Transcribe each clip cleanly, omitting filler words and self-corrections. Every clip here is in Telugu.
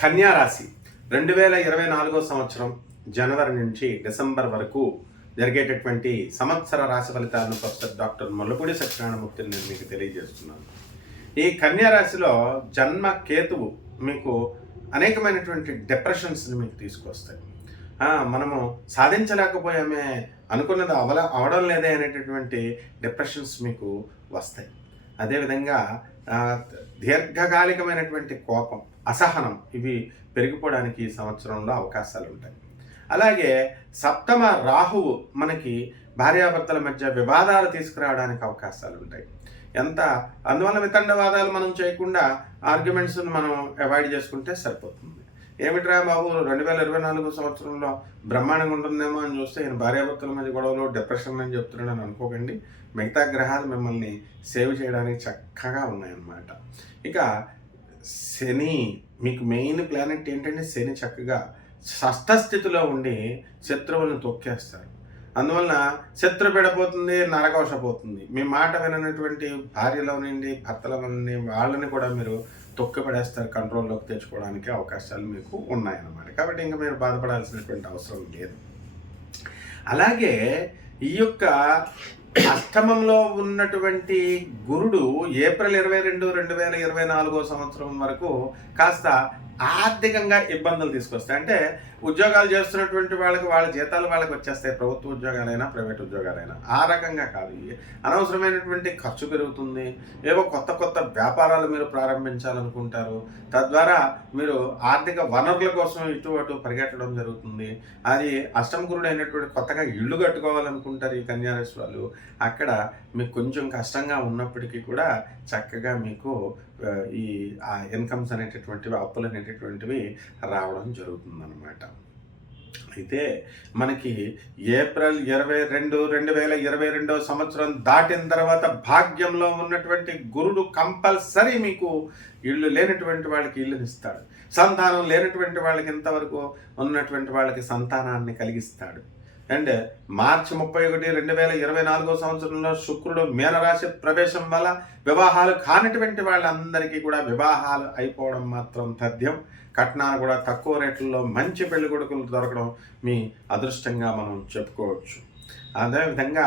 కన్యా రాశి 2024 సంవత్సరం జనవరి నుంచి డిసెంబర్ వరకు జరిగేటటువంటి సంవత్సర రాశి ఫలితాలను ప్రొఫెసర్ డాక్టర్ ముల్లపూడి సత్యనారాయణమూర్తిని నేను మీకు తెలియజేస్తున్నాను. ఈ కన్యా రాశిలో జన్మ కేతువు మీకు అనేకమైనటువంటి డిప్రెషన్స్ని మీకు తీసుకొస్తాయి. మనము సాధించలేకపోయామే, అనుకున్నది అవడం లేదే అనేటటువంటి డిప్రెషన్స్ మీకు వస్తాయి. అదేవిధంగా దీర్ఘకాలికమైనటువంటి కోపం, అసహనం ఇవి పెరిగిపోవడానికి ఈ సంవత్సరంలో అవకాశాలు ఉంటాయి. అలాగే సప్తమ రాహువు మనకి భార్యాభర్తల మధ్య వివాదాలు తీసుకురావడానికి అవకాశాలు ఉంటాయి. అందువల్ల వితండవాదాలు మనం చేయకుండా ఆర్గ్యుమెంట్స్ని మనం అవాయిడ్ చేసుకుంటే సరిపోతుంది. ఏమిట్రా బాబు 2024 సంవత్సరంలో బ్రహ్మాండంగా ఉంటుందేమో అని చూస్తే ఈయన భార్యాభర్తల మధ్య గొడవలు డిప్రెషన్ అని చెప్తున్నాడని అనుకోకండి. మిగతా గ్రహాలు మిమ్మల్ని సేవ్ చేయడానికి చక్కగా ఉన్నాయన్నమాట. ఇక శని మీకు మెయిన్ ప్లానెట్ ఏంటంటే శని చక్కగా షష్ఠ స్థితిలో ఉండి శత్రువులను తొక్కేస్తారు. అందువలన శత్రు పెడపోతుంది, నరకోశ పోతుంది. మీ మాట వినటువంటి భార్యలో నుండి భర్తల నుండి వాళ్ళని కూడా మీరు తొక్కిపడేస్తారు, కంట్రోల్లోకి తెచ్చుకోవడానికి అవకాశాలు మీకు ఉన్నాయన్నమాట. కాబట్టి ఇంకా మీరు బాధపడాల్సినటువంటి అవసరం లేదు. అలాగే ఈ యొక్క అష్టమంలో ఉన్నటువంటి గురుడు ఏప్రిల్ 22, 2024 సంవత్సరం వరకు కాస్త ఆర్థికంగా ఇబ్బందులు తీసుకొస్తాయి. అంటే ఉద్యోగాలు చేస్తున్నటువంటి వాళ్ళకి వాళ్ళ జీతాలు వాళ్ళకి వచ్చేస్తాయి, ప్రభుత్వ ఉద్యోగాలైనా ప్రైవేట్ ఉద్యోగాలైనా. ఆ రకంగా కాదు, అనవసరమైనటువంటి ఖర్చు పెరుగుతుంది. ఏవో కొత్త కొత్త వ్యాపారాలు మీరు ప్రారంభించాలనుకుంటారు, తద్వారా మీరు ఆర్థిక వనరుల కోసం ఇటు అటు పరిగెట్టడం జరుగుతుంది. అది అష్టమ గురుడు అయినటువంటి కొత్తగా ఇల్లు కట్టుకోవాలనుకుంటారు ఈ కన్యా రాశి వాళ్ళు. అక్కడ మీకు కొంచెం కష్టంగా ఉన్నప్పటికీ కూడా చక్కగా మీకు ఈ ఇన్కమ్స్ అనేటటువంటివి, అప్పులు అనేటటువంటివి రావడం జరుగుతుందన్నమాట. అయితే మనకి ఏప్రిల్ 22, 2022 సంవత్సరం దాటిన తర్వాత భాగ్యంలో ఉన్నటువంటి గురుడు కంపల్సరీ మీకు ఇల్లు లేనటువంటి వాళ్ళకి ఇల్లునిస్తాడు. సంతానం లేనటువంటి వాళ్ళకి ఇంతవరకు ఉన్నటువంటి వాళ్ళకి సంతానాన్ని కలిగిస్తాడు. అండ్ మార్చి 31, 2024 సంవత్సరంలో శుక్రుడు మీనరాశి ప్రవేశం వల్ల వివాహాలు కానిటువంటి వాళ్ళందరికీ కూడా వివాహాలు అయిపోవడం మాత్రం తథ్యం. కట్నాలు కూడా తక్కువ రేట్లలో మంచి పెళ్లి కొడుకులు దొరకడం మీ అదృష్టంగా మనం చెప్పుకోవచ్చు. అదేవిధంగా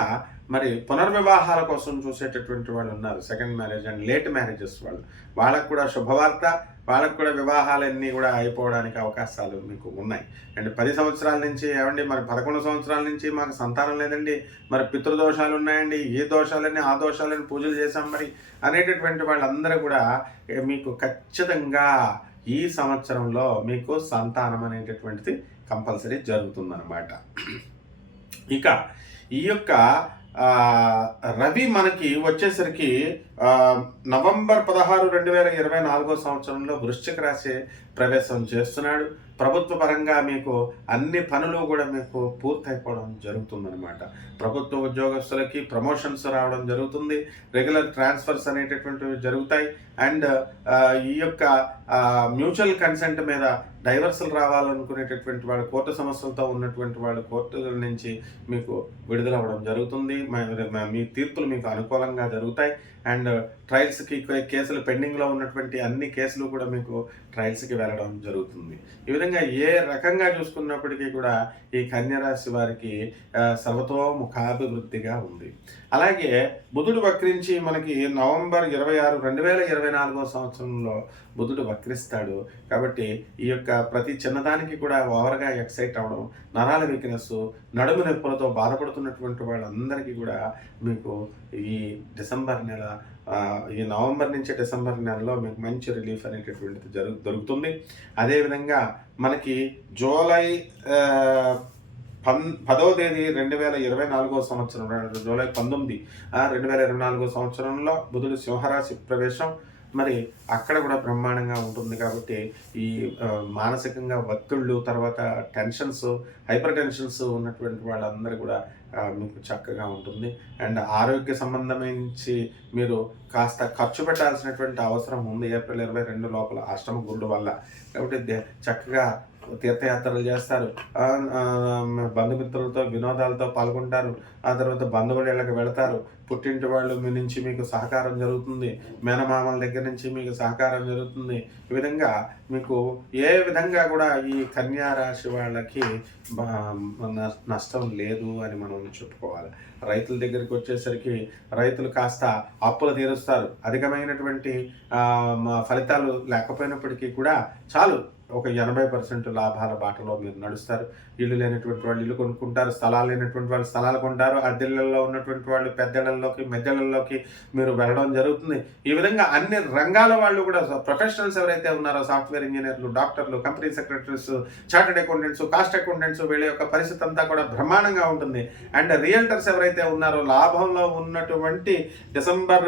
మరి పునర్వివాహాల కోసం చూసేటటువంటి వాళ్ళు ఉన్నారు, second marriage and late marriages వాళ్ళకు కూడా శుభవార్త, వాళ్ళకు కూడా వివాహాలన్నీ కూడా అయిపోవడానికి అవకాశాలు మీకు ఉన్నాయి. అండ్ 10 సంవత్సరాల నుంచి ఏమండి మరి 11 సంవత్సరాల నుంచి మాకు సంతానం లేదండి, మరి పితృదోషాలు ఉన్నాయండి, ఈ దోషాలని ఆ దోషాలని పూజలు చేశాం మరి అనేటటువంటి వాళ్ళందరూ కూడా మీకు ఖచ్చితంగా ఈ సంవత్సరంలో మీకు సంతానం అనేటటువంటిది కంపల్సరీ జరుగుతుందన్నమాట. ఇక ఈ యొక్క రవి మనకి వచ్చేసరికి నవంబర్ 16, 2024 సంవత్సరంలో వృశ్చిక రాశి ప్రవేశం చేస్తున్నాడు. ప్రభుత్వ పరంగా మీకు అన్ని పనులు కూడా మీకు పూర్తయిపోవడం జరుగుతుందన్నమాట. ప్రభుత్వ ఉద్యోగస్తులకి ప్రమోషన్స్ రావడం జరుగుతుంది, రెగ్యులర్ ట్రాన్స్ఫర్స్ అనేటటువంటివి జరుగుతాయి. అండ్ ఈ యొక్క మ్యూచువల్ కన్సెంట్ మీద డైవర్సల్ రావాలనుకునేటటువంటి వాళ్ళు, కోర్టు సమస్యలతో ఉన్నటువంటి వాళ్ళు కోర్టుల నుంచి మీకు విడుదల అవ్వడం జరుగుతుంది. మీ తీర్పులు మీకు అనుకూలంగా జరుగుతాయి. అండ్ ట్రయల్స్కి కేసులు పెండింగ్లో ఉన్నటువంటి అన్ని కేసులు కూడా మీకు ట్రయల్స్కి వెళ్ళడం జరుగుతుంది. ఈ విధంగా ఏ రకంగా చూసుకున్నప్పటికీ కూడా ఈ కన్యా రాశి వారికి సర్వతోముఖాభివృద్ధిగా ఉంది. అలాగే బుధుడు వక్రించి మనకి నవంబర్ 26, 2024 సంవత్సరంలో బుధుడు వక్రిస్తాడు. కాబట్టి ఈ యొక్క ప్రతి చిన్నదానికి కూడా ఓవర్గా ఎక్సైట్ అవ్వడం, నరాల వీక్నెస్, నడుము నొప్పులతో బాధపడుతున్నటువంటి వాళ్ళందరికీ కూడా మీకు ఈ నవంబర్ నుంచి డిసెంబర్ నెలలో మీకు మంచి రిలీఫ్ అనేటటువంటిది దొరుకుతుంది. అదేవిధంగా మనకి జూలై 10వ తేదీ 2024 సంవత్సరం, జూలై 19, 2024 సంవత్సరంలో బుధుడు సింహరాశి ప్రవేశం. మరి అక్కడ కూడా బ్రహ్మాండంగా ఉంటుంది. కాబట్టి ఈ మానసికంగా ఒత్తిళ్ళు, తర్వాత టెన్షన్స్, హైపర్ టెన్షన్స్ ఉన్నటువంటి వాళ్ళందరూ కూడా మీకు చక్కగా ఉంటుంది. అండ్ ఆరోగ్య సంబంధించి మీరు కాస్త ఖర్చు పెట్టాల్సినటువంటి అవసరం ఉంది ఏప్రిల్ 22 లోపల అష్టమ గురుడు వల్ల. కాబట్టి చక్కగా తీర్థయాత్రలు చేస్తారు, బంధుమిత్రులతో వినోదాలతో పాల్గొంటారు, ఆ తర్వాత బంధువుల ఇళ్ళకి వెళతారు, పుట్టింటి వాళ్ళు మీ నుంచి మీకు సహకారం జరుగుతుంది, మేనమామల దగ్గర నుంచి మీకు సహకారం జరుగుతుంది. ఈ విధంగా మీకు ఏ విధంగా కూడా ఈ కన్యా రాశి వాళ్ళకి నష్టం లేదు అని మనం చెప్పుకోవాలి. రైతుల దగ్గరికి వచ్చేసరికి రైతులు కాస్త అప్పులు తీరుస్తారు. అధికమైనటువంటి ఫలితాలు లేకపోయినప్పటికీ కూడా చాలు ఒక 80% లాభాల బాటలో మీరు నడుస్తారు. ఇల్లు లేనటువంటి వాళ్ళు ఇల్లు కొనుక్కుంటారు, స్థలాలు లేనటువంటి వాళ్ళు స్థలాలు కొంటారు, అద్దెళ్లలో ఉన్నటువంటి వాళ్ళు పెద్దళ్లలోకి మెద్దళ్లలోకి మీరు వెళ్ళడం జరుగుతుంది. ఈ విధంగా అన్ని రంగాల వాళ్ళు కూడా ప్రొఫెషనల్స్ ఎవరైతే ఉన్నారో సాఫ్ట్వేర్ ఇంజనీర్లు, డాక్టర్లు, company secretaries, chartered accountants, cost accountants వీళ్ళ యొక్క పరిస్థితి అంతా కూడా బ్రహ్మాండంగా ఉంటుంది. అండ్ రియల్టర్స్ ఎవరైతే ఉన్నారో లాభంలో ఉన్నటువంటి డిసెంబర్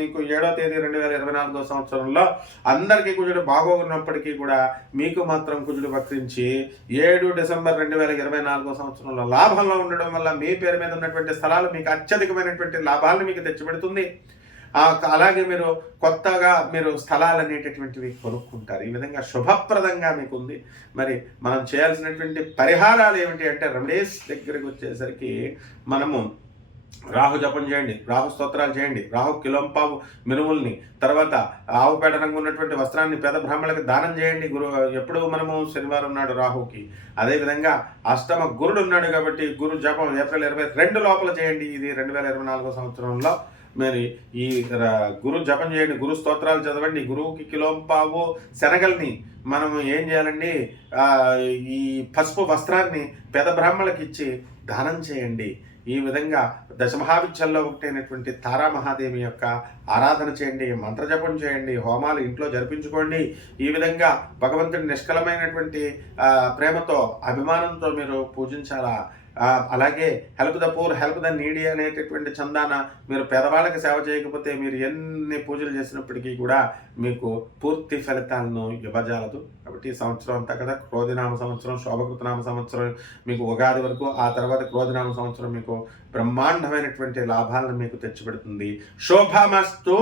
మీకు 7వ తేదీ 2024 సంవత్సరంలో అందరికీ కుజుడు బాగోగున్నప్పటికీ కూడా మీకు మాత్రం కుజుడు వక్రించి 7 డిసెంబర్ 2024 సంవత్సరంలో లాభంలో ఉండడం వల్ల మీ పేరు మీద ఉన్నటువంటి స్థలాలు మీకు అత్యధికమైనటువంటి లాభాలను మీకు తెచ్చిపెడుతుంది. అలాగే మీరు కొత్తగా మీరు స్థలాలు అనేటటువంటివి కొనుక్కుంటారు. ఈ విధంగా శుభప్రదంగా మీకు ఉంది. మరి మనం చేయాల్సినటువంటి పరిహారాలు ఏమిటి అంటే, రెమెడీస్ దగ్గరికి వచ్చేసరికి మనము రాహు జపం చేయండి, రాహు స్తోత్రాలు చేయండి, రాహు కిలోంపావు మినుముల్ని, తర్వాత ఆవుపేట రంగు ఉన్నటువంటి వస్త్రాన్ని పేద బ్రాహ్మణులకు దానం చేయండి. ఎప్పుడు మనము శనివారం నాడు రాహుకి. అదేవిధంగా అష్టమ గురుడు ఉన్నాడు కాబట్టి గురు జపం ఏప్రిల్ 22 లోపల చేయండి. ఇది 2024 సంవత్సరంలో మరి ఈ గురు జపం చేయండి, గురు స్తోత్రాలు చదవండి. గురువుకి కిలోంపావు శనగల్ని మనం ఏం చేయాలండి, ఈ పసుపు వస్త్రాన్ని పేద బ్రాహ్మణులకు ఇచ్చి దానం చేయండి. ఈ విధంగా దశమహావిద్యల్లో ఒకటైనటువంటి తారామహాదేవి యొక్క ఆరాధన చేయండి, మంత్రజపం చేయండి, హోమాలు ఇంట్లో జరిపించుకోండి. ఈ విధంగా భగవంతుడి నిష్కలమైనటువంటి ప్రేమతో అభిమానంతో మీరు పూజించాలా. అలాగే help the poor help the needy అనేటటువంటి చందాన మీరు పేదవాళ్ళకి సేవ చేయకపోతే మీరు ఎన్ని పూజలు చేసినప్పటికీ కూడా మీకు పూర్తి ఫలితాలను ఇవ్వజాలదు. కాబట్టి ఈ సంవత్సరం అంతా కదా క్రోధినామ సంవత్సరం, శోభకృతనామ సంవత్సరం మీకు ఉగాది వరకు, ఆ తర్వాత క్రోధినామ సంవత్సరం మీకు బ్రహ్మాండమైనటువంటి లాభాలను మీకు తెచ్చిపెడుతుంది. శోభమస్తు.